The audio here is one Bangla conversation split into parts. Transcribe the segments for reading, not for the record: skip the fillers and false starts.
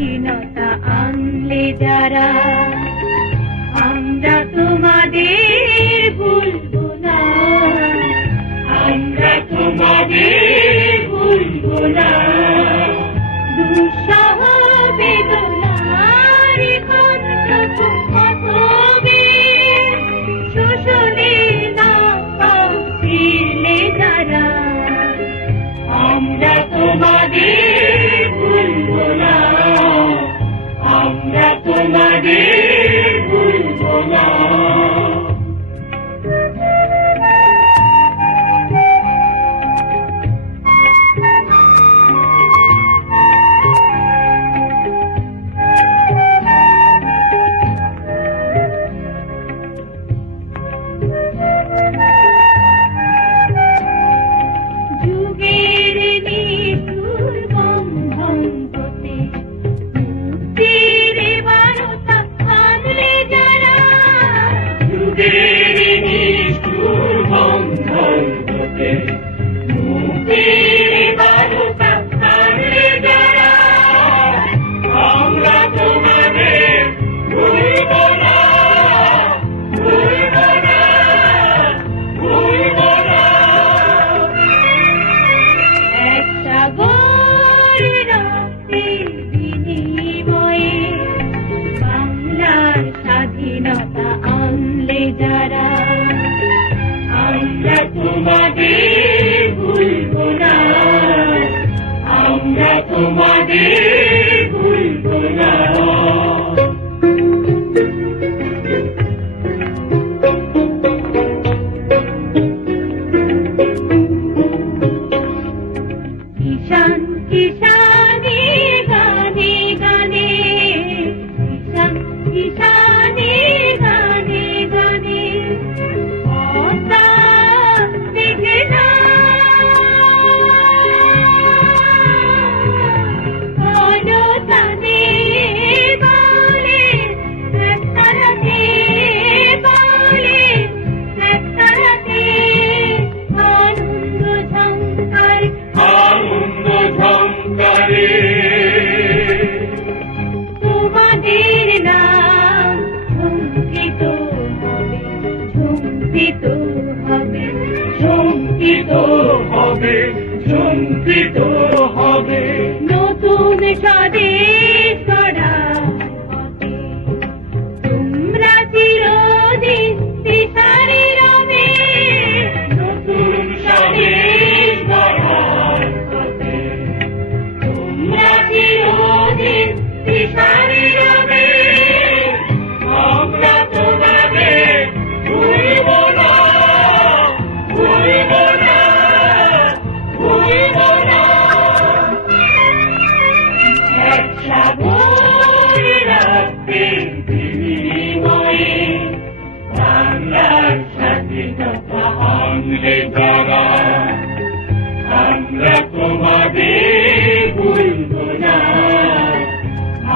স্বাধীনতা আনলে যারা, আমরা তোমাদের ভুলবো না, আমরা তোমাদের ভুলবো না। দুঃসহ বেদনার কণ্ঠ কতবে শোষণে না ফিরলে যারা, আমরা তোমাদের ভুলবো না, আমরা তোমাদের ভুলবো না। স্বাধীনতা আনলে যারা, আমরা তোমাদের ভুলবো না, আমরা তোমাদের ভুলবো না। কিষান কিষানে গানে গানে, কিষান কিষানে গানে গানে, কথা দেখে না অনুতানে বলে একতারাতে, বলে একতারাতে আনন্দ ঝঙ্কার, আনন্দ ঝঙ্কারে তোমাদের নাম ঝঙ্কিত হবে, ঝঙ্কিত হবে, ঝঙ্কিত হবে, ঝঙ্কিত হবে। নতুন স্বদেশ গড়া হবে, তোমরা চিরদিন দিশারি রবে। নতুন স্বদেশ গড়া হবে, তোমরা চিরদিন দিশারি রবে। আমরা তোমাদের ভুলবো না, ভুলবো না, ভুলবো না। এক সাগর রক্তের বিনিময়ে বাংলার স্বাধীনতা আনলে যারা, আমরা তোমাদের ভুলবো না,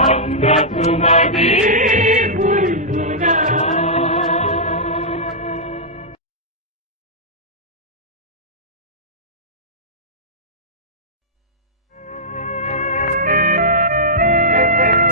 আমরা তোমাদের